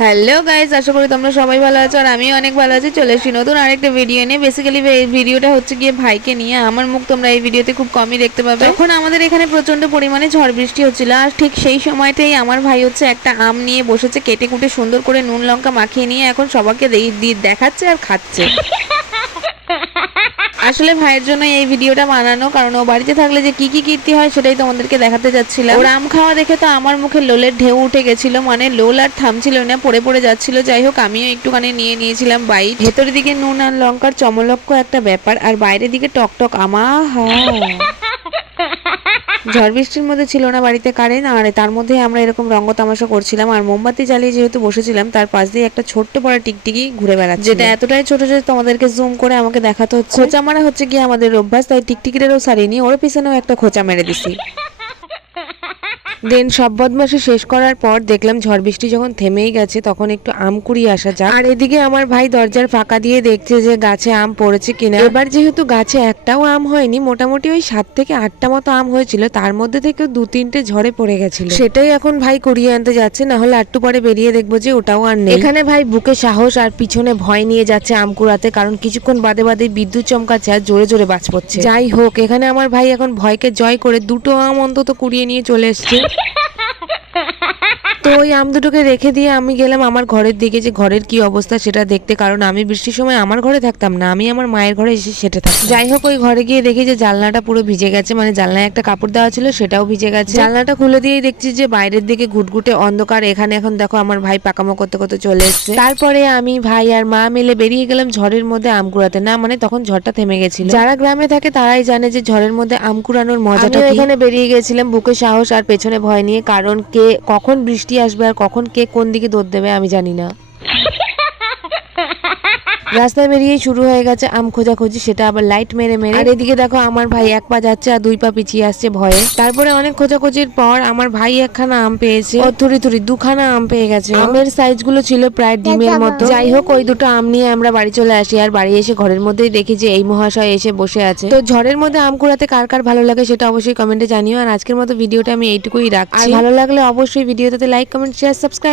Hello guys, আশা করি তোমরা সবাই ভালো আছো আর আমিও অনেক ভালো আছি। চলে এসেছি নতুন আরেকটা ভিডিও নিয়ে। বেসিক্যালি এই ভিডিওটা হচ্ছে গিয়ে ভাইকে নিয়ে। আমার মুখ তোমরা এই ভিডিওতে খুব কমই দেখতে পাবে। তখন আমাদের এখানে প্রচন্ড পরিমাণে ঝড় বৃষ্টি হচ্ছিল, আর ঠিক সেই সময়তেই আমার ভাই হচ্ছে একটা আম নিয়ে বসেছে, কেটে কুটে সুন্দর করে নুন লঙ্কা মাখিয়ে নিয়ে এখন সবাইকে দেখাচ্ছে আর খাচ্ছে। আসলে ভাইয়ের জন্য এই ভিডিওটা বানানো, কারণ ও বাড়িতে থাকলে যে কি কি কীর্তি হয় সেটাই তোমাদেরকে দেখাতে যাচ্ছিলাম। ওর আম খাওয়া দেখে তো আমার মুখে লোলের ঢেউ উঠে গেছিল, মানে লোল আর থামছিল না, পড়ে পড়ে যাচ্ছিল। যাই হোক, আমিও একটুখানি নিয়ে নিয়েছিলাম বাইট। ভেতরের দিকে নুন আর লঙ্কার চমলক্ষ একটা ব্যাপার, আর বাইরের দিকে টকটক আমাহা। ঝড় বৃষ্টির মধ্যে ছিল না বাড়িতে কারেন্ট, আর তার মধ্যে আমরা এরকম রঙ্গ তামাশা করছিলাম। আর মোমবাতি জ্বালিয়ে যেহেতু বসেছিলাম, তার পাশ দিয়ে একটা ছোট্ট বড় টিকটিকি ঘুরে বেড়াচ্ছে, যেটা এতটাই ছোট যে তোমাদেরকে জুম করে আমাকে দেখাতে হচ্ছে। খোঁচা মারা হচ্ছে গিয়ে আমাদের অভ্যাস, তাই টিকটিকিটারও সারিনি, ওর পিছনেও একটা খোঁচা মেরে দিছি। দেন সব বদমাশি শেষ করার পর দেখলাম ঝড় বৃষ্টি যখন থেমেই গেছে, তখন একটু আম কুড়িয়ে আসা যাক। আর এদিকে আমার ভাই দরজার ফাঁকা দিয়ে দেখছে যে গাছে আম পড়েছে কিনা। এবার যেহেতু গাছে একটাও আম হয়নি, মোটামুটি ওই 7 থেকে 8টা মতো আম হয়েছিল, তার মধ্যে থেকে 2-3টে ঝড়ে পড়ে গেছিল। সেটাই এখন ভাই কুড়িয়ে আনতে যাচ্ছে, না হলে একটু পরে বেরিয়ে দেখবো যে ওটাও আর নেই। এখানে ভাই বুকে সাহস আর পিছনে ভয় নিয়ে যাচ্ছে আম কুড়াতে, কারণ কিছুক্ষণ বাদে বাদে বিদ্যুৎ চমকাচ্ছে আর জোরে জোরে বাজ পড়ছে। যাই হোক, এখানে আমার ভাই এখন ভয়কে জয় করে 2টো আম অন্তত কুড়িয়ে নিয়ে চলে এসছে। তো ওই আম দুটোকে রেখে দিয়ে আমি গেলাম আমার ঘরের দিকে, যে ঘরের কি অবস্থা সেটা দেখতে, কারণ আমি বৃষ্টির সময় আমার ঘরে থাকতাম না, আমি আমার মায়ের ঘরে এসে সেটে থাকতাম। যাই হোক, ওই ঘরে গিয়ে দেখি যে জানলাটা পুরো ভিজে গেছে, মানে জানলায় একটা কাপড় দেওয়া ছিল সেটাও ভিজে গেছে। জানলাটা খুলে দিয়েই দেখছি যে বাইরের দিকে ঘুটঘুটে অন্ধকার। এখানে এখন দেখো আমার ভাই পাকামো করতে করতে চলে এসছে। তারপরে আমি ভাই আর মা মিলে বেরিয়ে গেলাম ঝড়ের মধ্যে আম কুড়াতে। না মানে তখন ঝড়টা থেমে গেছিল। যারা গ্রামে থাকে তারাই জানে যে ঝড়ের মধ্যে আম কুড়ানোর মজাটা কি। এখানে বেরিয়ে গেছিলাম বুকে সাহস আর পেছনে ভয় নিয়ে, কারণ কে কখন বৃষ্টি আসবে আর কখন কে কোন দিকে দৌড় দেবে আমি জানি না। রাস্তায় বেরিয়ে শুরু হয়ে গেছে আম খোঁজাখুঁজি, সেটা আবার লাইট মেরে মেরে। আর এদিকে দেখো আমার ভাই 1 পা যাচ্ছে আর 2 পা পিছিয়ে আসছে ভয়ে। তারপরে অনেক খোঁজাখুঁজির পর আমার ভাই একখানা আম পেয়েছে, ও থুড়ি থুড়ি 2খানা আম পেয়ে গেছে। আমের সাইজ গুলো ছিল প্রায় ডিমের মতো। যাই হোক, ওই 2টো আম নিয়ে আমরা বাড়ি চলে আসি, আর বাড়ি এসে ঘরের মধ্যেই দেখি যে এই মহাশয় এসে বসে আছে। তো ঝড়ের মধ্যে আম কুড়াতে কার কার ভালো লাগে সেটা অবশ্যই কমেন্টে জানিও। আর আজকের মতো ভিডিওটা আমি এইটুকুই রাখছি। আর ভালো লাগলে অবশ্যই ভিডিওটাতে লাইক, কমেন্ট, শেয়ার, সাবস্ক্রাইব।